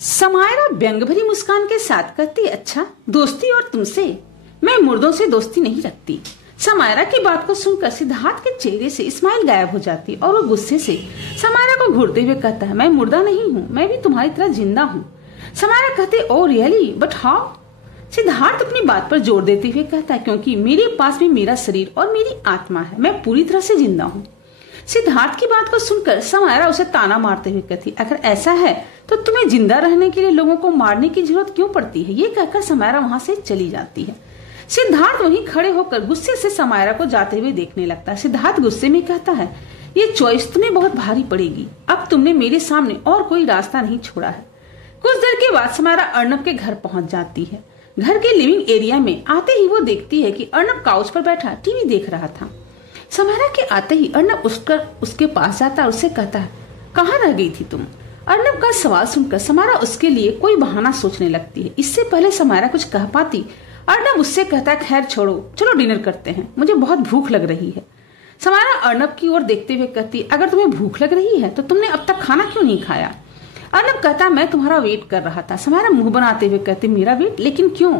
समायरा व्यंग भरी मुस्कान के साथ कहती, अच्छा दोस्ती और तुमसे? मैं मुर्दों से दोस्ती नहीं रखती। समायरा की बात को सुनकर सिद्धार्थ के चेहरे से स्माइल गायब हो जाती और वो गुस्से से समायरा को घूरते हुए कहता है, मैं मुर्दा नहीं हूँ, मैं भी तुम्हारी तरह जिंदा हूँ। समायरा कहते, oh really, but how? Siddharth अपनी बात पर जोर देते हुए कहता है, क्योंकि मेरे पास भी मेरा शरीर और मेरी आत्मा है, मैं पूरी तरह से जिंदा हूँ। सिद्धार्थ की बात को सुनकर समायरा उसे ताना मारते हुए कहती, अगर ऐसा है तो तुम्हें जिंदा रहने के लिए लोगों को मारने की जरूरत क्यों पड़ती है? ये कहकर समायरा वहां से चली जाती है। सिद्धार्थ वहीं खड़े होकर गुस्से से समायरा को जाते हुए देखने लगता है। सिद्धार्थ गुस्से में कहता है, ये चॉइस तुम्हें बहुत भारी पड़ेगी। अब तुमने मेरे सामने और कोई रास्ता नहीं छोड़ा है। कुछ देर के बाद समायरा अर्नब के घर पहुंच जाती है। घर के लिविंग एरिया में आते ही वो देखती है कि अर्नब काउच पर बैठा टीवी देख रहा था। समायरा के आते ही अर्नब उसके पास जाता है और उससे कहता है, कहाँ रह गई थी तुम? अर्नब का सवाल सुनकर समायरा उसके लिए कोई बहाना सोचने लगती है। इससे पहले समायरा कुछ कह पाती, अर्नब उससे कहता है, खैर छोड़ो, चलो डिनर करते हैं, मुझे बहुत भूख लग रही है। समायरा अर्नब की ओर देखते हुए कहती, अगर तुम्हें भूख लग रही है तो तुमने अब तक खाना क्यों नहीं खाया? अर्नब कहता, मैं तुम्हारा वेट कर रहा था। समायरा मुंह बनाते हुए कहती, मेरा वेट? लेकिन क्यों?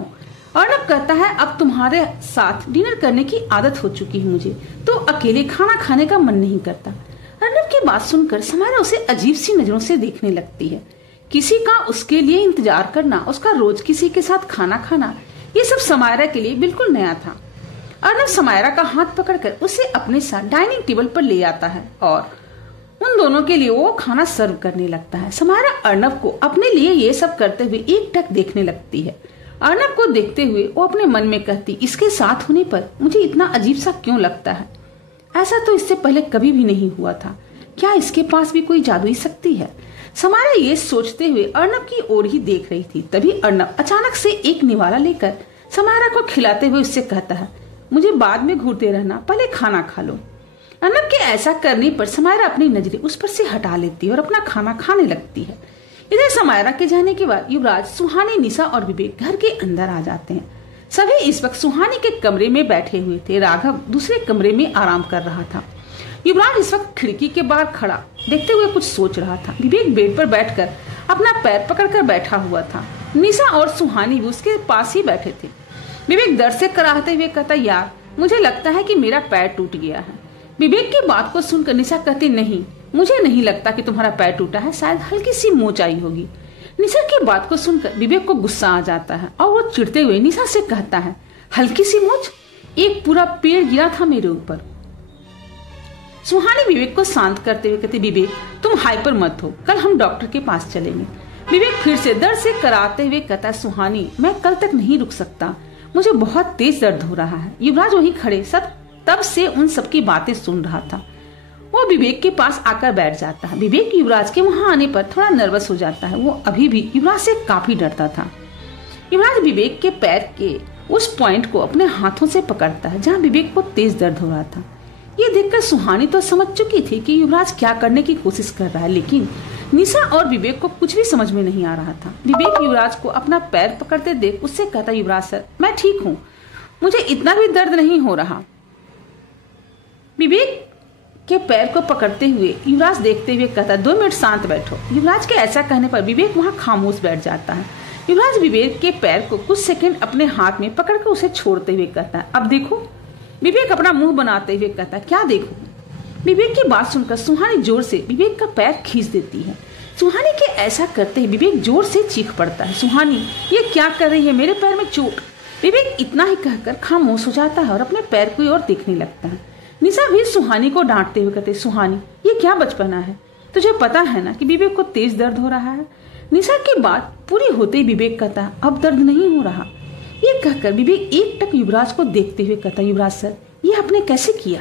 अर्नब कहता है, अब तुम्हारे साथ डिनर करने की आदत हो चुकी है मुझे, तो अकेले खाना खाने का मन नहीं करता। अर्नब की बात सुनकर समायरा उसे अजीब सी नजरों से देखने लगती है। किसी का उसके लिए इंतजार करना, उसका रोज किसी के साथ खाना खाना, ये सब समायरा के लिए बिल्कुल नया था। अर्नब समायरा का हाथ पकड़कर उसे अपने साथ डाइनिंग टेबल पर ले आता है और उन दोनों के लिए वो खाना सर्व करने लगता है। समायरा अर्नब को अपने लिए ये सब करते हुए एकटक देखने लगती है। अर्नब को देखते हुए वो अपने मन में कहती, इसके साथ होने पर मुझे इतना अजीब सा क्यों लगता है? ऐसा तो इससे पहले कभी भी नहीं हुआ था। क्या इसके पास भी कोई जादुई शक्ति है? समायरा ये सोचते हुए अर्नब की ओर ही देख रही थी। तभी अर्नब अचानक से एक निवाला लेकर समायरा को खिलाते हुए उससे कहता है, मुझे बाद में घूरते रहना, पहले खाना खा लो। अर्नब के ऐसा करने पर समायरा अपनी नजरें उस पर से हटा लेती है और अपना खाना खाने लगती है। इधर समायरा के जाने के बाद युवराज, सुहानी, निशा और विवेक घर के अंदर आ जाते हैं। सभी इस वक्त सुहानी के कमरे में बैठे हुए थे। राघव दूसरे कमरे में आराम कर रहा था। युवराज इस वक्त खिड़की के बाहर खड़ा देखते हुए कुछ सोच रहा था। विवेक बेड पर बैठकर अपना पैर पकड़कर बैठा हुआ था। निशा और सुहानी भी उसके पास ही बैठे थे। विवेक दर्द से कराहते हुए कहता, यार मुझे लगता है कि मेरा पैर टूट गया है। विवेक की बात को सुनकर निशा कहती, नहीं, मुझे नहीं लगता कि तुम्हारा पैर टूटा है, शायद हल्की सी मोच आई होगी। निशा की बात को सुनकर विवेक को गुस्सा आ जाता है और वो चिढ़ते हुए निशा से कहता है, हल्की सी मोच? एक पूरा पेड़ गिरा था मेरे ऊपर। सुहानी विवेक को शांत करते हुए कहती, विवेक तुम हाइपर मत हो, कल हम डॉक्टर के पास चलेंगे। विवेक फिर से दर्द से कराते हुए कहता, सुहानी मैं कल तक नहीं रुक सकता, मुझे बहुत तेज दर्द हो रहा है। युवराज वहीं खड़े तब से उन सबकी बातें सुन रहा था। वो विवेक के पास आकर बैठ जाता है। विवेक युवराज के वहां आने पर थोड़ा नर्वस हो जाता है। वो अभी भी युवराज से काफी डरता था। युवराज विवेक के पैर के उस पॉइंट को अपने हाथों से पकड़ता है जहां विवेक को तेज दर्द हो रहा था। ये देखकर सुहानी तो समझ चुकी थी कि युवराज क्या करने की कोशिश कर रहा है, लेकिन निशा और विवेक को कुछ भी समझ में नहीं आ रहा था। विवेक युवराज को अपना पैर पकड़ते देख उससे कहता, युवराज सर मैं ठीक हूँ, मुझे इतना भी दर्द नहीं हो रहा। विवेक के पैर को पकड़ते हुए युवराज देखते हुए कहता, 2 मिनट शांत बैठो। युवराज के ऐसा कहने पर विवेक वहां खामोश बैठ जाता है। युवराज विवेक के पैर को कुछ सेकंड अपने हाथ में पकड़कर उसे छोड़ते हुए कहता है, अब देखो। विवेक अपना मुंह बनाते हुए कहता, क्या देखो? विवेक की बात सुनकर सुहानी जोर से विवेक का पैर खींच देती है। सुहानी के ऐसा करते ही विवेक जोर से चीख पड़ता है, सुहानी ये क्या कर रही है, मेरे पैर में चोट। विवेक इतना ही कहकर खामोश हो जाता है और अपने पैर की ओर देखने लगता है। निशा भी सुहानी को डांटते हुए कहते, सुहानी ये क्या बचपना है, तुझे पता है ना कि विवेक को तेज दर्द हो रहा है। निशा की बात पूरी होते ही विवेक कहता, अब दर्द नहीं हो रहा। ये कहकर विवेक एकटक युवराज को देखते हुए कहता, युवराज सर ये आपने कैसे किया?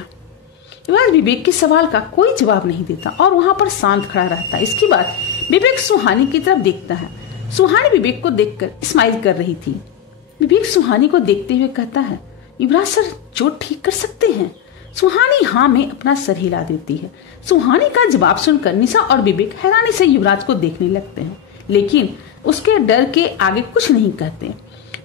युवराज विवेक के सवाल का कोई जवाब नहीं देता और वहां पर शांत खड़ा रहता। इसके बाद विवेक सुहानी की तरफ देखता है। सुहानी विवेक को देखकर स्माइल कर रही थी। विवेक सुहानी को देखते हुए कहता है, युवराज सर चोट ठीक कर सकते हैं? सुहानी हाँ में अपना सर हिला देती है। सुहानी का जवाब सुनकर निशा और विवेक हैरानी से युवराज को देखने लगते हैं, लेकिन उसके डर के आगे कुछ नहीं कहते।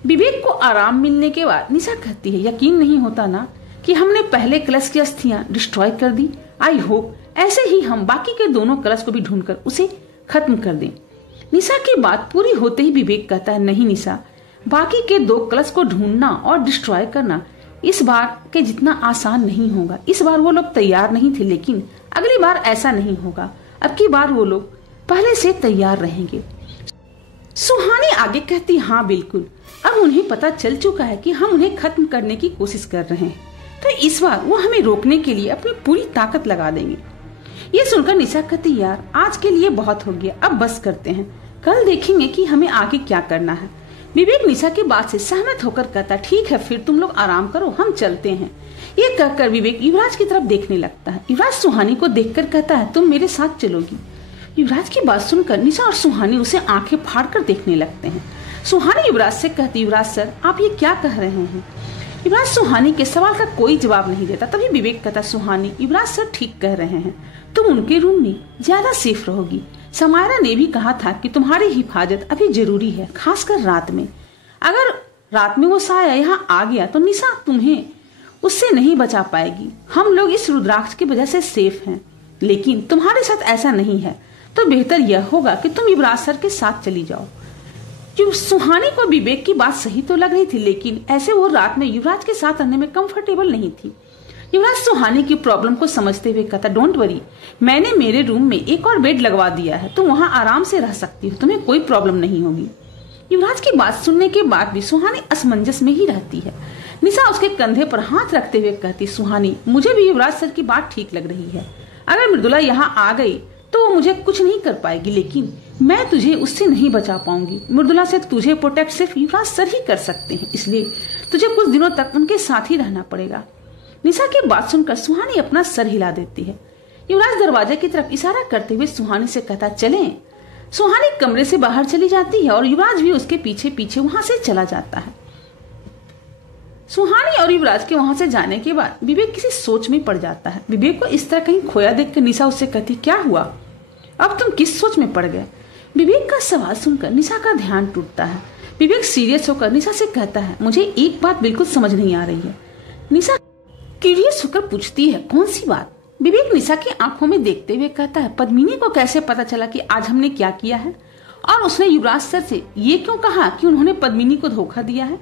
विवेक को आराम मिलने के बाद निशा कहती है, यकीन नहीं होता ना कि हमने पहले कलश की अस्थियां डिस्ट्रॉय कर दी। आई होप ऐसे ही हम बाकी के दोनों कलश को भी ढूंढकर उसे खत्म कर दें। निशा की बात पूरी होते ही विवेक कहता है, नहीं निशा, बाकी के 2 कलश को ढूंढना और डिस्ट्रॉय करना इस बार के जितना आसान नहीं होगा। इस बार वो लोग तैयार नहीं थे, लेकिन अगली बार ऐसा नहीं होगा। अब की बार वो लोग पहले से तैयार रहेंगे। सुहानी आगे कहती, हाँ बिल्कुल, अब उन्हें पता चल चुका है कि हम उन्हें खत्म करने की कोशिश कर रहे हैं, तो इस बार वो हमें रोकने के लिए अपनी पूरी ताकत लगा देंगे। ये सुनकर निशा कहती, यार आज के लिए बहुत हो गया, अब बस करते हैं, कल देखेंगे कि हमें आगे क्या करना है। विवेक निशा की बात से सहमत होकर कहता, ठीक है फिर तुम लोग आराम करो, हम चलते हैं। ये कहकर विवेक युवराज की तरफ देखने लगता है। युवराज सुहानी को देखकर कहता है, तुम मेरे साथ चलोगी? युवराज की बात सुनकर निशा और सुहानी उसे आंखें फाड़कर देखने लगते हैं। सुहानी युवराज से कहती, युवराज सर आप ये क्या कह रहे हैं? युवराज सुहानी के सवाल का कोई जवाब नहीं देता। तभी विवेक कहता, सुहानी युवराज सर ठीक कह रहे हैं, तुम उनके रूम में ज्यादा सेफ रहोगी। समायरा ने भी कहा था कि तुम्हारी हिफाजत अभी जरूरी है, खासकर रात में। अगर रात में वो साया यहाँ आ गया तो निशा तुम्हें उससे नहीं बचा पाएगी। हम लोग इस रुद्राक्ष की वजह से सेफ हैं, लेकिन तुम्हारे साथ ऐसा नहीं है, तो बेहतर यह होगा कि तुम युवराज सर के साथ चली जाओ। सुहानी को विवेक की बात सही तो लग रही थी, लेकिन ऐसे वो रात में युवराज के साथ रहने में कंफर्टेबल नहीं थी। युवराज सुहानी की प्रॉब्लम को समझते हुए कहता, डोंट वरी, मैंने मेरे रूम में एक और बेड लगवा दिया है, तुम वहां आराम से रह सकती हो, तुम्हें कोई प्रॉब्लम नहीं होगी। युवराज की बात सुनने के बाद भी सुहानी असमंजस में ही रहती है। निशा उसके कंधे पर हाथ रखते हुए कहती, सुहानी मुझे भी युवराज सर की बात ठीक लग रही है। अगर मृदुला यहाँ आ गई तो वो मुझे कुछ नहीं कर पाएगी, लेकिन मैं तुझे उससे नहीं बचा पाऊंगी। मृदुला से तुझे प्रोटेक्ट सिर्फ युवराज सर ही कर सकते हैं, इसलिए तुझे कुछ दिनों तक उनके साथ ही रहना पड़ेगा। निशा की बात सुनकर सुहानी अपना सर हिला देती है। युवराज दरवाजे की तरफ इशारा करते हुए सुहानी से कहता, चलें। सुहानी कमरे से बाहर चली जाती है और युवराज भी उसके पीछे पीछे वहां से चला जाता है। सुहानी और युवराज के वहां से जाने के बाद विवेक किसी सोच में पड़ जाता है। विवेक को इस तरह कहीं खोया देखकर निशा उससे कहती, क्या हुआ, अब तुम किस सोच में पड़ गए? विवेक का सवाल सुनकर निशा का ध्यान टूटता है। विवेक सीरियस होकर निशा से कहता है, मुझे एक बात बिल्कुल समझ नहीं आ रही है। निशा क्यूरियस होकर पूछती है, कौन सी बात? विवेक निशा की आंखों में देखते हुए कहता है, पद्मिनी को कैसे पता चला कि आज हमने क्या किया है, और उसने युवराज सर से ये क्यों कहा कि उन्होंने पद्मिनी को धोखा दिया है?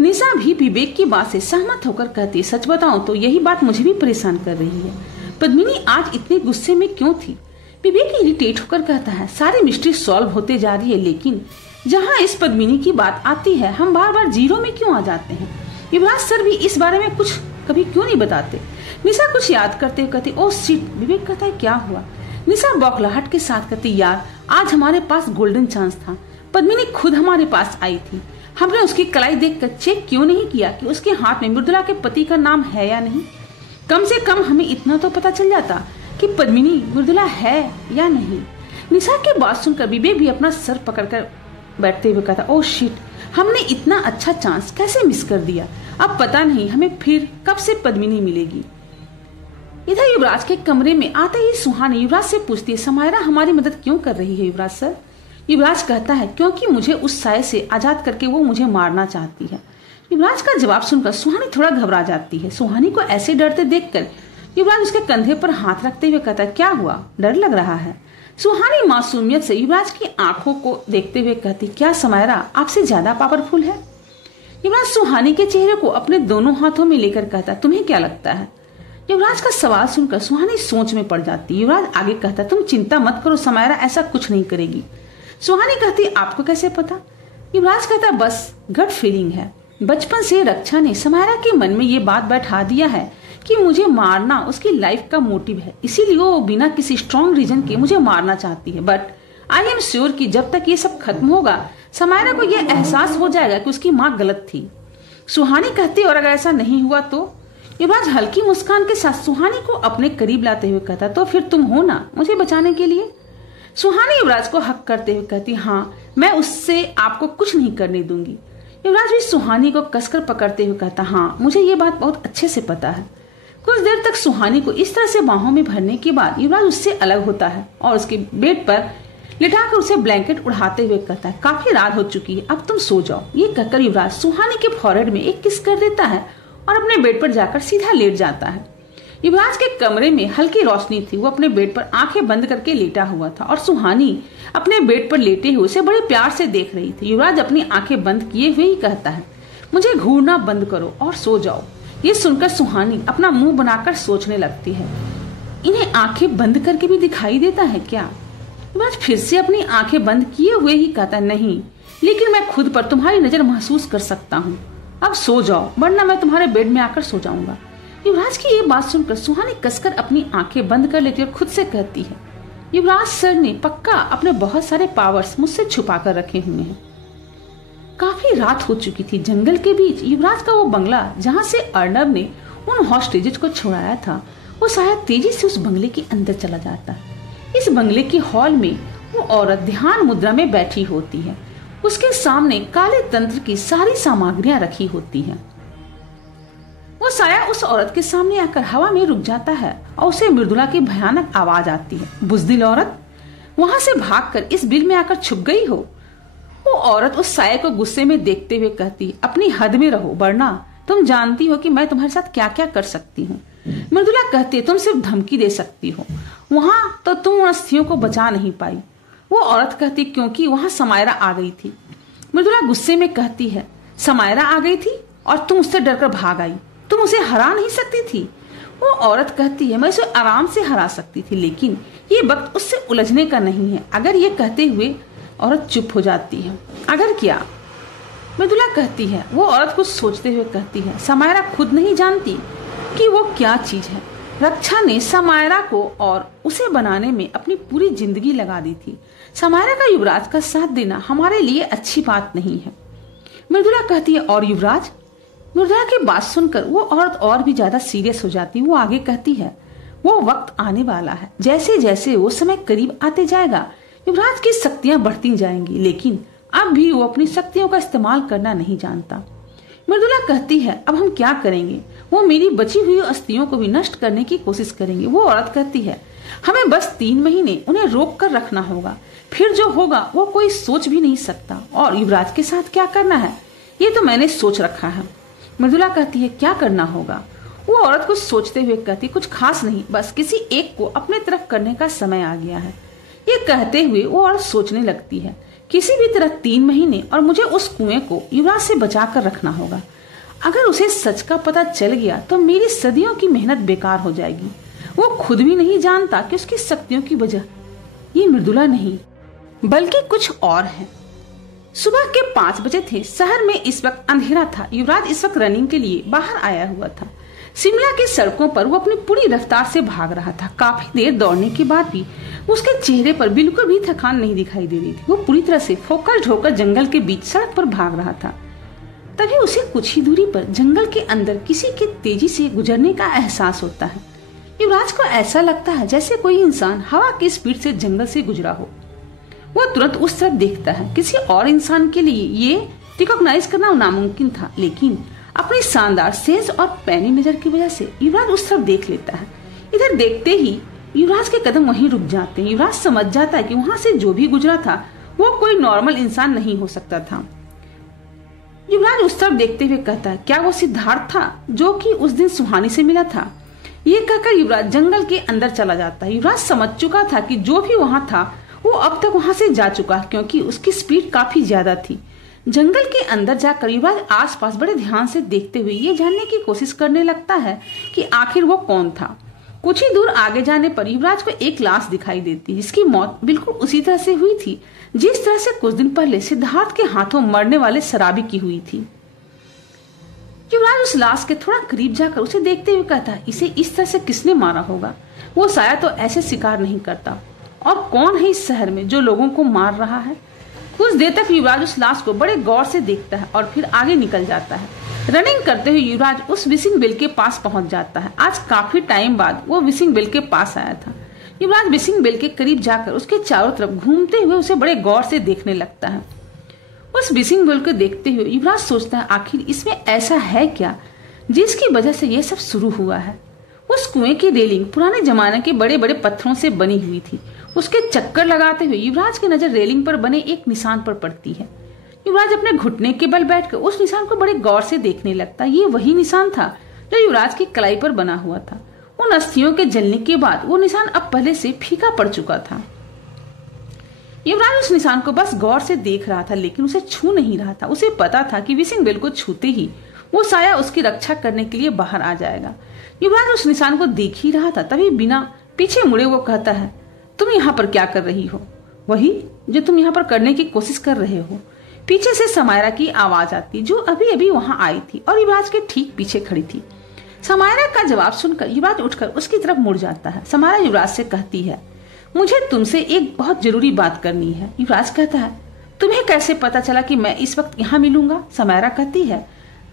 निशा भी विवेक की बात से सहमत होकर कहती है, सच बताऊं तो यही बात मुझे भी परेशान कर रही है। पद्मिनी आज इतने गुस्से में क्यों थी? विवेक इरिटेट होकर कहता है, सारी मिस्ट्री सॉल्व होते जा रही है, लेकिन जहाँ इस पद्मिनी की बात आती है हम बार बार जीरो में क्यों आ जाते हैं? युवराज सर भी इस बारे में कुछ कभी क्यों नहीं बताते? निशा कुछ याद करते हुए कहती, ओ शिट। विवेक कहता है, क्या हुआ? निशा बौखलाहट के साथ कहती, यार आज हमारे पास गोल्डन चांस था, पद्मिनी खुद हमारे पास आई थी, हमने उसकी कलाई देखकर चेक क्यों नहीं किया कि उसके हाथ में मृदुला के पति का नाम है या नहीं? कम से कम हमें इतना तो पता चल जाता कि पद्मिनी मृदुला है या नहीं। निशा की बात सुनकर विवेक भी अपना सर पकड़कर बैठते हुए कहता, ओ शिट, हमने इतना अच्छा चांस कैसे मिस कर दिया। अब पता नहीं हमें फिर कब से पद्मिनी मिलेगी। इधर युवराज के कमरे में आते ही सुहानी युवराज से पूछती है, समायरा हमारी मदद क्यों कर रही है युवराज सर? युवराज कहता है, क्योंकि मुझे उस साये से आजाद करके वो मुझे मारना चाहती है। युवराज का जवाब सुनकर सुहानी थोड़ा घबरा जाती है। सुहानी को ऐसे डरते देखकर युवराज उसके कंधे पर हाथ रखते हुए कहता, क्या हुआ, डर लग रहा है? सुहानी मासूमियत से युवराज की आंखों को देखते हुए कहती, क्या समायरा आपसे ज्यादा पावरफुल है? युवराज सुहानी के चेहरे को अपने दोनों हाथों में लेकर कहता, तुम्हें क्या लगता है? युवराज का सवाल सुनकर सुहानी सोच में पड़ जाती। युवराज आगे कहता, तुम चिंता मत करो, समायरा ऐसा कुछ नहीं करेगी। सुहानी कहती, आपको कैसे पता? युवराज कहता, बस गट फीलिंग है। बचपन से रक्षा ने समायरा के मन में ये बात बैठा दिया है कि मुझे मारना उसकी लाइफ का मोटिव है, इसीलिए वो बिना किसी स्ट्रॉन्ग रीजन के मुझे मारना चाहती है। बट आई एम श्योर कि जब तक ये सब खत्म होगा समायरा को यह एहसास हो जाएगा कि उसकी माँ गलत थी। सुहानी कहती, और अगर ऐसा नहीं हुआ तो? युवराज हल्की मुस्कान के साथ सुहानी को अपने करीब लाते हुए कहता, तो फिर तुम हो ना मुझे बचाने के लिए? सुहानी युवराज को हक करते हुए कहती, हाँ मैं उससे आपको कुछ नहीं करने दूंगी। युवराज भी सुहानी को कसकर पकड़ते हुए कहता, हाँ मुझे ये बात बहुत अच्छे से पता है। कुछ देर तक सुहानी को इस तरह से बाहों में भरने के बाद युवराज उससे अलग होता है और उसके बेड पर लिटाकर उसे ब्लैंकेट उड़ाते हुए कहता है, काफी रात हो चुकी है, अब तुम सो जाओ। ये कहकर युवराज सुहानी के फॉरहेड में एक किस कर देता है और अपने बेड पर जाकर सीधा लेट जाता है। युवराज के कमरे में हल्की रोशनी थी। वो अपने बेड पर आंखें बंद करके लेटा हुआ था और सुहानी अपने बेड पर लेटे हुए उसे बड़े प्यार से देख रही थी। युवराज अपनी आंखें बंद किए हुए ही कहता है, मुझे घूरना बंद करो और सो जाओ। ये सुनकर सुहानी अपना मुंह बनाकर सोचने लगती है, इन्हें आंखें बंद करके भी दिखाई देता है क्या? युवराज फिर से अपनी आंखें बंद किए हुए ही कहता, नहीं, लेकिन मैं खुद पर तुम्हारी नजर महसूस कर सकता हूँ। अब सो जाओ, वरना मैं तुम्हारे बेड में आकर सो जाऊंगा। युवराज की ये बात सुनकर सुहानी कसकर अपनी आंखें बंद कर लेती और खुद से कहती है, युवराज सर ने पक्का अपने बहुत सारे पावर्स मुझसे छुपा कर रखे हुए हैं। काफी रात हो चुकी थी। जंगल के बीच युवराज का वो बंगला जहाँ से अर्नब ने उन हॉस्टेजेस को छुड़ाया था, वो शायद तेजी से उस बंगले के अंदर चला जाता है। इस बंगले के हॉल में वो औरत ध्यान मुद्रा में बैठी होती है। उसके सामने काले तंत्र की सारी सामग्रियां रखी होती हैं। वो साया उस औरत के सामने आकर हवा में रुक जाता है और उसे मृदुला की भयानक आवाज आती है, बुज़दिल औरत, वहां से भागकर इस बिल में आकर छुप गई हो। वो औरत उस साया को गुस्से में देखते हुए कहती, अपनी हद में रहो, वरना तुम जानती हो कि मैं तुम्हारे साथ क्या क्या कर सकती हूँ। मृदुला कहती है, तुम सिर्फ धमकी दे सकती हो, वहां तो तुम उन अस्थियों को बचा नहीं पाई। वो औरत कहती, क्योंकि वहां समायरा आ गई थी। मृदुला गुस्से में कहती है, समायरा आ गई थी और तुम उससे डरकर भाग आई, तुम उसे हरा नहीं सकती थी। वो औरत कहती है, मैं उसे आराम से हरा सकती थी, लेकिन ये वक्त उससे उलझने का नहीं है। अगर ये कहते हुए औरत चुप हो जाती है। अगर क्या? मृदुला कहती है। वो औरत कुछ सोचते हुए कहती है, समायरा खुद नहीं जानती कि वो क्या चीज है। रक्षा ने समायरा को और उसे बनाने में अपनी पूरी जिंदगी लगा दी थी। समायरा का युवराज का साथ देना हमारे लिए अच्छी बात नहीं है। मृदुला कहती है, और युवराज? मृदुला की बात सुनकर वो औरत और भी ज्यादा सीरियस हो जाती। वो आगे कहती है, वो वक्त आने वाला है, जैसे जैसे वो समय करीब आते जाएगा युवराज की शक्तियां बढ़ती जाएंगी, लेकिन अब भी वो अपनी शक्तियों का इस्तेमाल करना नहीं जानता। मृदुला कहती है, अब हम क्या करेंगे? वो मेरी बची हुई अस्थियों को भी नष्ट करने की कोशिश करेंगे। वो औरत कहती है, हमें बस 3 महीने उन्हें रोक कर रखना होगा, फिर जो होगा वो कोई सोच भी नहीं सकता। और युवराज के साथ क्या करना है ये तो मैंने सोच रखा है। मृदुला कहती है, क्या करना होगा? वो औरत कुछ सोचते हुए कहती, कुछ खास नहीं, बस किसी एक को अपने तरफ करने का समय आ गया है। ये कहते हुए वो औरत सोचने लगती है, किसी भी तरह 3 महीने और मुझे उस कुएं को युवराज से बचा कर रखना होगा। अगर उसे सच का पता चल गया तो मेरी सदियों की मेहनत बेकार हो जाएगी। वो खुद भी नहीं जानता कि उसकी शक्तियों की वजह ये मृदुला नहीं बल्कि कुछ और है। सुबह के 5 बजे थे। शहर में इस वक्त अंधेरा था। युवराज इस वक्त रनिंग के लिए बाहर आया हुआ था। शिमला की सड़कों पर वो अपनी पूरी रफ्तार से भाग रहा था। काफी देर दौड़ने के बाद भी उसके चेहरे पर बिल्कुल भी थकान नहीं दिखाई दे रही थी। वो पूरी तरह से फोकस्ड होकर जंगल के बीच सड़क पर भाग रहा था। तभी उसे कुछ ही दूरी पर जंगल के अंदर किसी के तेजी से गुजरने का एहसास होता है। युवराज को ऐसा लगता है जैसे कोई इंसान हवा की स्पीड से जंगल से गुजरा हो। वो तुरंत उस तरफ देखता है। किसी और इंसान के लिए ये रिकॉग्नाइज करना नामुमकिन था, लेकिन अपनी शानदार सेंस और पैनी नजर की वजह से युवराज उस तरफ देख लेता है। इधर देखते ही युवराज के कदम वहीं रुक जाते हैं। युवराज समझ जाता है कि वहां से जो भी गुजरा था वो कोई नॉर्मल इंसान नहीं हो सकता था। युवराज उस तरफ देखते हुए कहता है, क्या वो सिद्धार्थ था जो कि उस दिन सुहानी से मिला था? ये कहकर युवराज जंगल के अंदर चला जाता है। युवराज समझ चुका था कि जो भी वहां था वो अब तक वहां से जा चुका, क्योंकि उसकी स्पीड काफी ज्यादा थी। जंगल के अंदर जाकर युवराज आसपास बड़े ध्यान से देखते हुए ये जानने की कोशिश करने लगता है कि आखिर वो कौन था। कुछ ही दूर आगे जाने पर युवराज को एक लाश दिखाई देती है, जिसकी मौत बिल्कुल उसी तरह से हुई थी जिस तरह से कुछ दिन पहले सिद्धार्थ के हाथों मरने वाले शराबी की हुई थी। युवराज उस लाश के थोड़ा करीब जाकर उसे देखते हुए कहता है, इसे इस तरह से किसने मारा होगा? वो शायद तो ऐसे शिकार नहीं करता। और कौन है इस शहर में जो लोगों को मार रहा है? कुछ देर तक युवराज उस लाश को बड़े गौर से देखता है और फिर आगे निकल जाता है। रनिंग करते हुए युवराज उस विशिंग बेल के पास पहुंच जाता है। आज काफी टाइम बाद वो विशिंग बेल के पास आया था। युवराज विशिंग बेल के करीब जाकर उसके चारों तरफ घूमते हुए उसे बड़े गौर से देखने लगता है। उस विशिंग बेल को देखते हुए युवराज सोचता है, आखिर इसमें ऐसा है क्या जिसकी वजह से ये सब शुरू हुआ है? उस कुएं की रेलिंग पुराने जमाने के बड़े बड़े पत्थरों से बनी हुई थी। उसके चक्कर लगाते हुए युवराज की नजर रेलिंग पर बने एक निशान पर पड़ती है। युवराज अपने घुटने के बल बैठकर उस निशान को बड़े गौर से देखने लगता है। ये वही निशान था जो युवराज की कलाई पर बना हुआ था। उन अस्थियों के जलने के बाद वो निशान अब पहले से फीका पड़ चुका था। युवराज उस निशान को बस गौर से देख रहा था, लेकिन उसे छू नहीं रहा था। उसे पता था कि विसिंग बेल को छूते ही वो साया उसकी रक्षा करने के लिए बाहर आ जाएगा। युवराज उस निशान को देख ही रहा था, तभी बिना पीछे मुड़े वो कहता है, तुम यहाँ पर क्या कर रही हो? वही जो तुम यहाँ पर करने की कोशिश कर रहे हो। पीछे से समायरा की आवाज आती, जो अभी अभी वहां आई थी और युवराज के ठीक पीछे खड़ी थी। समायरा का जवाब सुनकर युवराज उठकर उसकी तरफ मुड़ जाता है। समायरा युवराज से कहती है, मुझे तुमसे एक बहुत जरूरी बात करनी है। युवराज कहता है, तुम्हें कैसे पता चला कि मैं इस वक्त यहाँ मिलूंगा? समायरा कहती है,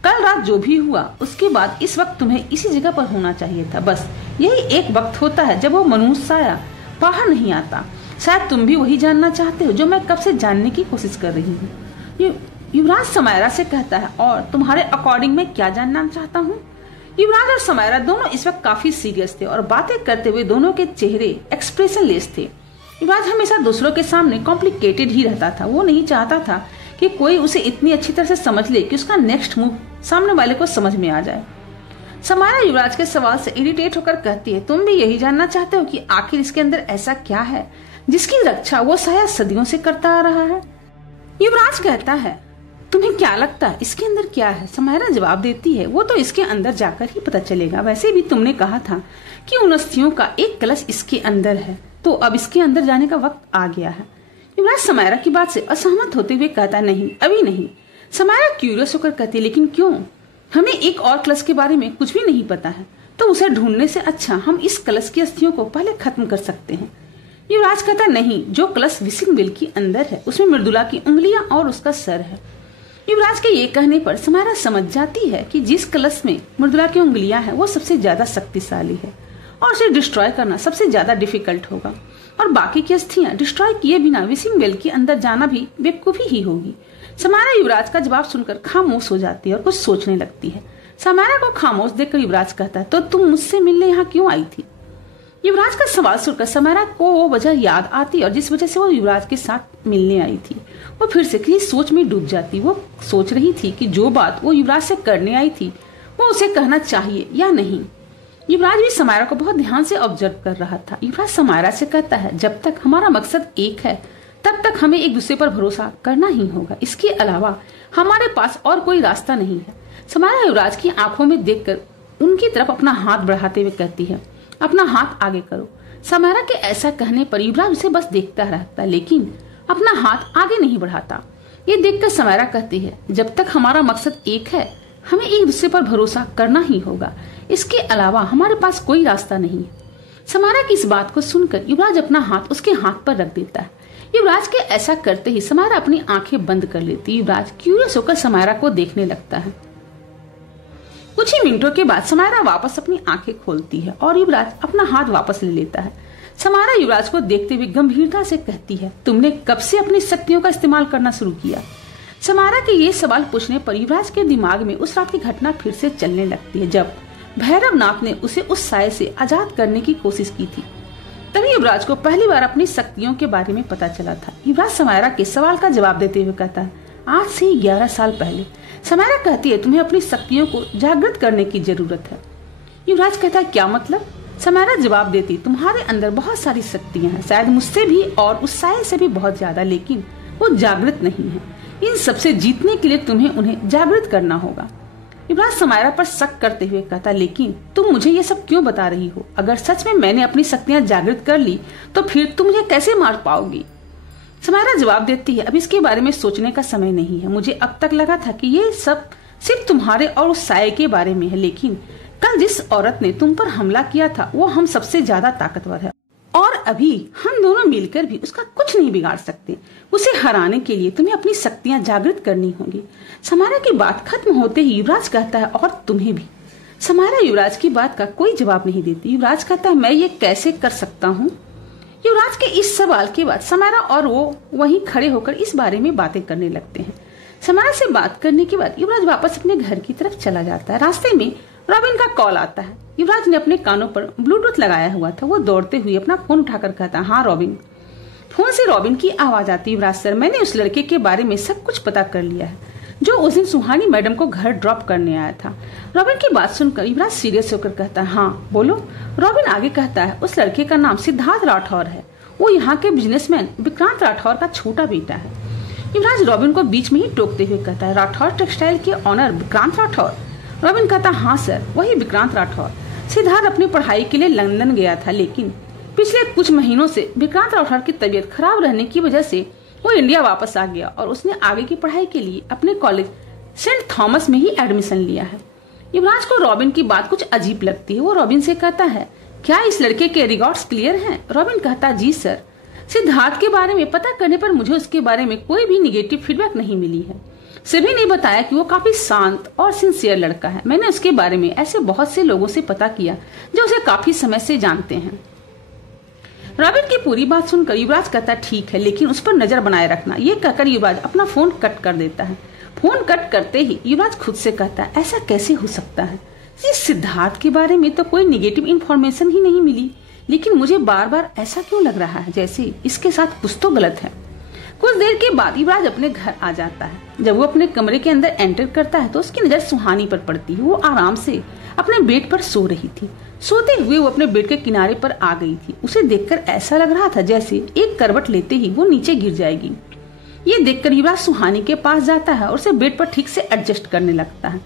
कल रात जो भी हुआ उसके बाद इस वक्त तुम्हें इसी जगह पर होना चाहिए था। बस यही एक वक्त होता है जब वो मनुष्य साया बाहर नहीं आता। शायद तुम भी वही जानना चाहते हो जो मैं कब से जानने की कोशिश कर रही हूँ। युवराज समायरा से कहता है, और तुम्हारे अकॉर्डिंग मैं क्या जानना चाहता हूँ? युवराज और समायरा दोनों इस वक्त काफी सीरियस थे और बातें करते हुए दोनों के चेहरे एक्सप्रेशनलेस थे। युवराज हमेशा दूसरों के सामने कॉम्प्लिकेटेड ही रहता था। वो नहीं चाहता था कि कोई उसे इतनी अच्छी तरह से समझ ले कि उसका नेक्स्ट मूव सामने वाले को समझ में आ जाए। समायरा युवराज के सवाल से इरिटेट होकर कहती है, तुम भी यही जानना चाहते हो कि आखिर इसके अंदर ऐसा क्या है जिसकी रक्षा वो शायद सदियों से करता आ रहा है? युवराज कहता है, तुम्हें क्या लगता है इसके अंदर क्या है? समायरा जवाब देती है, वो तो इसके अंदर जाकर ही पता चलेगा। वैसे भी तुमने कहा था कि उन अस्थियों का एक कलश इसके अंदर है, तो अब इसके अंदर जाने का वक्त आ गया है। युवराज समायरा की बात से असहमत होते हुए कहता, नहीं, अभी नहीं। समायरा क्यूरियस होकर कहती, लेकिन क्यों? हमें एक और कलश के बारे में कुछ भी नहीं पता है, तो उसे ढूंढने से अच्छा हम इस कलश की अस्थियों को पहले खत्म कर सकते हैं। युवराज कहता, नहीं, जो कलश विसिंग बेल के अंदर है उसमें मृदुला की उंगलियां और उसका सर है। युवराज के ये कहने पर समायरा समझ जाती है कि जिस कलश में मृदुला की उंगलियां हैं वो सबसे ज्यादा शक्तिशाली है और उसे डिस्ट्रॉय करना सबसे ज्यादा डिफिकल्ट होगा, और बाकी की अस्थियां डिस्ट्रॉय किए बिना विसिंग बेल के अंदर जाना भी बेवकूफी ही होगी। समायरा युवराज का जवाब सुनकर खामोश हो जाती है और कुछ सोचने लगती है। समायरा को खामोश देखकर युवराज कहता है, तो तुम मुझसे मिलने यहाँ क्यों आई थी? युवराज का सवाल सुनकर समायरा को वो वजह याद आती और जिस वजह से वो युवराज के साथ मिलने आई थी। वो फिर से किसी सोच में डूब जाती। वो सोच रही थी कि जो बात वो युवराज से करने आई थी वो उसे कहना चाहिए या नहीं। युवराज भी समायरा को बहुत ध्यान से ऑब्जर्व कर रहा था। युवराज समायरा से कहता है, जब तक हमारा मकसद एक है तब तक हमें एक दूसरे पर भरोसा करना ही होगा। इसके अलावा हमारे पास और कोई रास्ता नहीं है। समायरा युवराज की आंखों में देखकर उनकी तरफ अपना हाथ बढ़ाते हुए कहती है, अपना हाथ आगे करो। समायरा के ऐसा कहने पर युवराज उसे बस देखता रहता, लेकिन अपना हाथ आगे नहीं बढ़ाता। ये देखकर समायरा कहती है, जब तक हमारा मकसद एक है हमें एक दूसरे पर भरोसा करना ही होगा। इसके अलावा हमारे पास कोई रास्ता नहीं है। समायरा की इस बात को सुनकर युवराज अपना हाथ उसके हाथ पर रख देता है। युवराज के ऐसा करते ही समायरा अपनी आंखें बंद कर लेती। युवराज क्यूरियस होकर समायरा को देखने लगता है। कुछ ही मिनटों के बाद समायरा वापस अपनी आंखें खोलती है और युवराज अपना हाथ वापस ले लेता है। समायरा युवराज को देखते हुए गंभीरता से कहती है, तुमने कब से अपनी शक्तियों का इस्तेमाल करना शुरू किया? समायरा के ये सवाल पूछने पर युवराज के दिमाग में उस रात की घटना फिर से चलने लगती है जब भैरवनाथ ने उसे उस साये से आजाद करने की कोशिश की थी। तभी युवराज को पहली बार अपनी शक्तियों के बारे में पता चला था। युवराज समायरा के सवाल का जवाब देते हुए कहता है, आज से 11 साल पहले। समायरा कहती है, तुम्हें अपनी शक्तियों को जागृत करने की जरूरत है। युवराज कहता है, क्या मतलब? समायरा जवाब देती, तुम्हारे अंदर बहुत सारी शक्तियां हैं, शायद मुझसे भी और उस साये से भी बहुत ज्यादा, लेकिन वो जागृत नहीं है। इन सबसे जीतने के लिए तुम्हें उन्हें जागृत करना होगा। युवराज समायरा पर शक करते हुए कहता, लेकिन तुम मुझे ये सब क्यों बता रही हो? अगर सच में मैंने अपनी शक्तियां जागृत कर ली तो फिर तुम मुझे कैसे मार पाओगी? समायरा जवाब देती है, अब इसके बारे में सोचने का समय नहीं है। मुझे अब तक लगा था कि ये सब सिर्फ तुम्हारे और उस साये के बारे में है, लेकिन कल जिस औरत ने तुम पर हमला किया था वो हम सबसे ज्यादा ताकतवर है और अभी हम दोनों मिलकर भी उसका कुछ नहीं बिगाड़ सकते। उसे हराने के लिए तुम्हें अपनी शक्तियां जागृत करनी होंगी। समायरा की बात खत्म होते ही युवराज कहता है, और तुम्हें भी। समायरा युवराज की बात का कोई जवाब नहीं देती। युवराज कहता है, मैं ये कैसे कर सकता हूँ? युवराज के इस सवाल के बाद समायरा और वो वहीं खड़े होकर इस बारे में बातें करने लगते हैं। समायरा से बात करने के बाद युवराज वापस अपने घर की तरफ चला जाता है। रास्ते में रॉबिन का कॉल आता है। युवराज ने अपने कानों पर ब्लूटूथ लगाया हुआ था। वो दौड़ते हुए अपना फोन उठाकर कहता, हाँ रॉबिन। फोन से रॉबिन की आवाज आती, युवराज सर, मैंने उस लड़के के बारे में सब कुछ पता कर लिया है। जो उस दिन सुहानी मैडम को घर ड्रॉप करने आया था। रॉबिन की बात सुनकर युवराज सीरियस होकर कहता है, हाँ बोलो। रॉबिन आगे कहता है, उस लड़के का नाम सिद्धार्थ राठौर है। वो यहाँ के बिजनेसमैन विक्रांत राठौर का छोटा बेटा है। युवराज रॉबिन को बीच में ही टोकते हुए कहता है, राठौर टेक्सटाइल के ऑनर विक्रांत राठौर? रॉबिन कहता, हाँ सर, वही विक्रांत राठौर। सिद्धार्थ अपनी पढ़ाई के लिए लंदन गया था, लेकिन पिछले कुछ महीनों से विक्रांत राठौर की तबीयत खराब रहने की वजह से वो इंडिया वापस आ गया और उसने आगे की पढ़ाई के लिए अपने कॉलेज सेंट थॉमस में ही एडमिशन लिया है। युवराज को रॉबिन की बात कुछ अजीब लगती है। वो रॉबिन से कहता है, क्या इस लड़के के रिकॉर्ड्स क्लियर हैं? रॉबिन कहता, जी सर। सिद्धार्थ के बारे में पता करने पर मुझे उसके बारे में कोई भी निगेटिव फीडबैक नहीं मिली है। सभी ने बताया कि वो काफी शांत और सिंसियर लड़का है। मैंने उसके बारे में ऐसे बहुत से लोगों से पता किया जो उसे काफी समय से जानते हैं। रॉबिन की पूरी बात सुनकर युवराज कहता, ठीक है, लेकिन उस पर नजर बनाए रखना। ये कहकर युवराज अपना फोन कट कर देता है। फोन कट करते ही युवराज खुद से कहता है, ऐसा कैसे हो सकता है? इस सिद्धार्थ के बारे में तो कोई निगेटिव इन्फॉर्मेशन ही नहीं मिली, लेकिन मुझे बार बार ऐसा क्यों लग रहा है जैसे इसके साथ कुछ तो गलत है। कुछ देर के बाद युवराज अपने घर आ जाता है। जब वो अपने कमरे के अंदर एंटर करता है तो उसकी नजर सुहानी पर पड़ती है। वो आराम से अपने बेड पर सो रही थी। सोते हुए वो अपने बेड के किनारे पर आ गई थी। उसे देखकर ऐसा लग रहा था जैसे एक करवट लेते ही वो नीचे गिर जाएगी। ये देखकर युवराज सुहानी के पास जाता है और उसे बेड पर ठीक से एडजस्ट करने लगता है।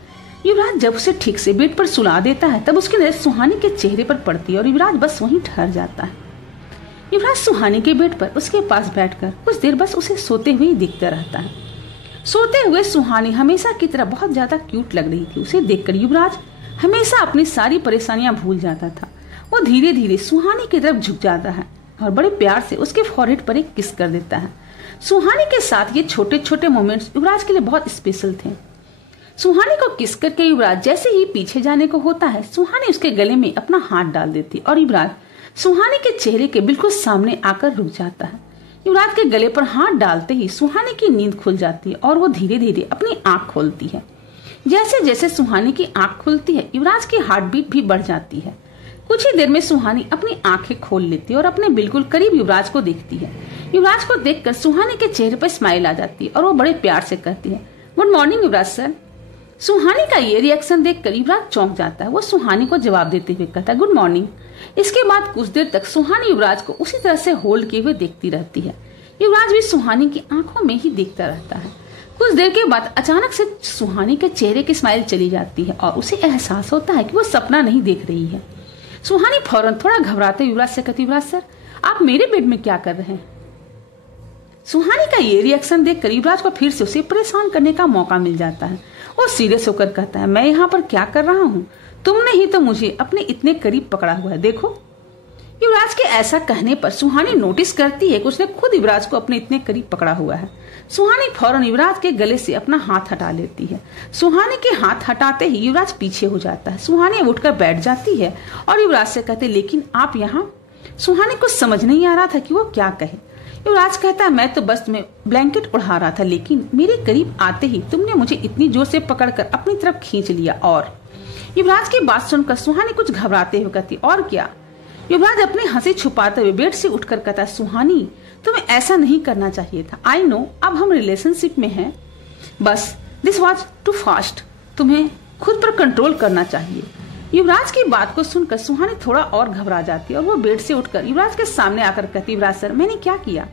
युवराज जब उसे ठीक से बेड पर सुला देता है तब उसकी नजर सुहानी के चेहरे पर पड़ती है और युवराज बस वहीं ठहर जाता है। युवराज सुहानी के बेड पर उसके पास बैठकर कुछ देर बस उसे सोते हुए ही देखता रहता है। सोते हुए सुहानी हमेशा की तरह बहुत ज्यादा क्यूट लग रही थी। उसे देखकर युवराज हमेशा अपनी सारी परेशानियां भूल जाता था। वो धीरे धीरे सुहानी की तरफ झुक जाता है और बड़े प्यार से उसके फॉरहेड पर एक किस कर देता है। सुहानी के साथ ये छोटे छोटे मोमेंट्स युवराज के लिए बहुत स्पेशल थे। सुहानी को किस करके युवराज जैसे ही पीछे जाने को होता है, सुहानी उसके गले में अपना हाथ डाल देती और युवराज सुहानी के चेहरे के बिल्कुल सामने आकर रुक जाता है। युवराज के गले पर हाथ डालते ही सुहानी की नींद खुल जाती है और वो धीरे धीरे अपनी आंख खोलती है। जैसे जैसे सुहानी की आंख खुलती है, युवराज की हार्ट बीट भी बढ़ जाती है। कुछ ही देर में सुहानी अपनी आंखें खोल लेती है और अपने बिल्कुल करीब युवराज को देखती है। युवराज को देखकर सुहानी के चेहरे पर स्माइल आ जाती है और वो बड़े प्यार से कहती है, गुड मॉर्निंग युवराज सर। सुहानी का ये रिएक्शन देखकर युवराज चौंक जाता है। वो सुहानी को जवाब देते हुए कहता है, गुड मॉर्निंग। इसके बाद कुछ देर तक सुहानी युवराज को उसी तरह से होल्ड किए हुए देखती रहती है। युवराज भी सुहानी की आंखों में ही देखता रहता है। कुछ देर के बाद अचानक से सुहानी के चेहरे की स्माइल चली जाती है और उसे एहसास होता है कि वो सपना नहीं देख रही है। सुहानी फौरन थोड़ा घबराते युवराज से कहती, युवराज सर, आप मेरे बेड में क्या कर रहे हैं? सुहानी का ये रिएक्शन देखकर युवराज को फिर से उसे परेशान करने का मौका मिल जाता है। वो सीरियस होकर कहता है, मैं यहाँ पर क्या कर रहा हूँ? तुमने ही तो मुझे अपने इतने करीब पकड़ा हुआ है, देखो। युवराज के ऐसा कहने पर सुहानी नोटिस करती है कि उसने खुद युवराज को अपने इतने करीब पकड़ा हुआ है। सुहानी फौरन युवराज के गले से अपना हाथ हटा लेती है। सुहानी के हाथ हटाते ही युवराज पीछे हो जाता है। सुहानी उठकर बैठ जाती है और युवराज से कहते, लेकिन आप यहाँ? सुहानी को समझ नहीं आ रहा था कि वो क्या कहे। युवराज कहता है, मैं तो बस में ब्लैंकेट उड़ा रहा था, लेकिन मेरे करीब आते ही तुमने मुझे इतनी जोर से पकड़कर अपनी तरफ खींच लिया। और युवराज की बात सुनकर सुहानी कुछ घबराते हुए कहती, और क्या? युवराज अपनी हंसी छुपाते हुए बेड से उठकर कहता, सुहानी तुम्हें ऐसा नहीं करना चाहिए था। आई नो अब हम रिलेशनशिप में हैं, बस दिस वॉज टू फास्ट। तुम्हें खुद पर कंट्रोल करना चाहिए। युवराज की बात को सुनकर सुहानी थोड़ा और घबरा जाती है और वो बेड से उठकर युवराज के सामने आकर कहती, युवराज सर, मैंने क्या किया?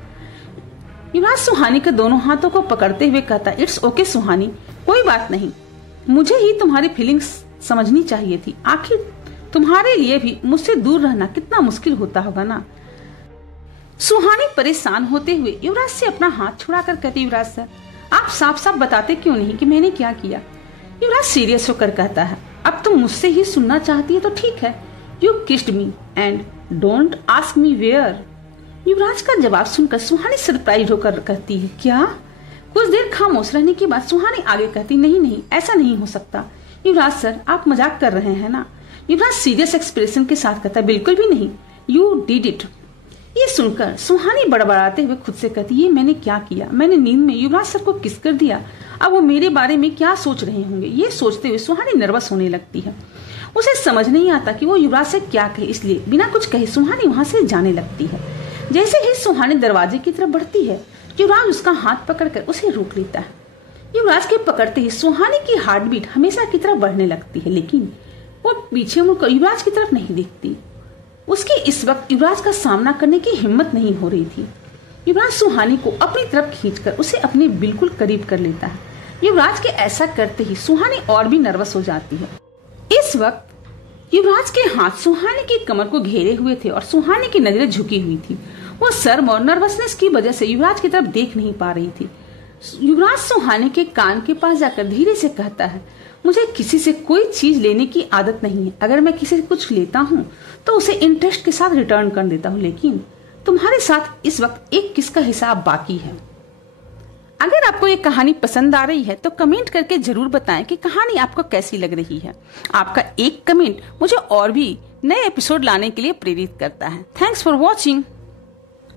युवराज सुहानी के दोनों हाथों को पकड़ते हुए कहता, इट्स ओके सुहानी, कोई बात नहीं। मुझे ही तुम्हारी फीलिंग्स समझनी चाहिए थी। आखिर तुम्हारे लिए भी मुझसे दूर रहना कितना मुश्किल होता होगा ना। सुहानी परेशान होते हुए युवराज से अपना हाथ छुड़ाकर कहती, युवराज सर, आप साफ साफ बताते क्यों नहीं कि मैंने क्या किया? युवराज सीरियस होकर कहता है, अब तुम मुझसे ही सुनना चाहती है तो ठीक है। You kissed me and don't ask me where. Yuvraj का जवाब सुनकर सुहानी सरप्राइज होकर कहती है, क्या? कुछ देर खामोश रहने के बाद सुहानी आगे कहती, नहीं नहीं, ऐसा नहीं हो सकता। युवराज सर, आप मजाक कर रहे हैं ना? युवराज सीरियस एक्सप्रेशन के साथ कहता, बिल्कुल भी नहीं, यू डिड इट। ये सुनकर सुहानी बड़बड़ाते हुए खुद से कहती, ये मैंने क्या किया? मैंने नींद में युवराज सर को किस कर दिया। अब वो मेरे बारे में क्या सोच रहे होंगे? ये सोचते हुए सुहानी नर्वस होने लगती है। उसे समझ नहीं आता कि वो युवराज से क्या कहे, इसलिए बिना कुछ कहे सुहानी वहां से जाने लगती है। जैसे ही सुहानी दरवाजे की तरफ बढ़ती है, युवराज उसका हाथ पकड़कर उसे रोक लेता है। युवराज के पकड़ते ही सुहानी की हार्ट बीट हमेशा की तरफ बढ़ने लगती है, लेकिन वो पीछे मुड़कर युवराज की तरफ नहीं देखती। उसकी इस वक्त युवराज का सामना करने की हिम्मत नहीं हो रही थी। युवराज सुहानी को अपनी तरफ खींचकर उसे अपने बिल्कुल करीब कर लेता है। युवराज के ऐसा करते ही सुहानी और भी नर्वस हो जाती है। इस वक्त युवराज के हाथ सुहानी की कमर को घेरे हुए थे और सुहानी की नजरें झुकी हुई थी। वो शर्म और नर्वसनेस की वजह से युवराज की तरफ देख नहीं पा रही थी। युवराज सुहानी के कान के पास जाकर धीरे से कहता है, मुझे किसी से कोई चीज लेने की आदत नहीं है। अगर मैं किसी से कुछ लेता हूँ तो उसे इंटरेस्ट के साथ रिटर्न कर देता हूँ, लेकिन तुम्हारे साथ इस वक्त एक किस का हिसाब बाकी है। अगर आपको ये कहानी पसंद आ रही है तो कमेंट करके जरूर बताएं कि कहानी आपको कैसी लग रही है। आपका एक कमेंट मुझे और भी नए एपिसोड लाने के लिए प्रेरित करता है। Thanks for watching.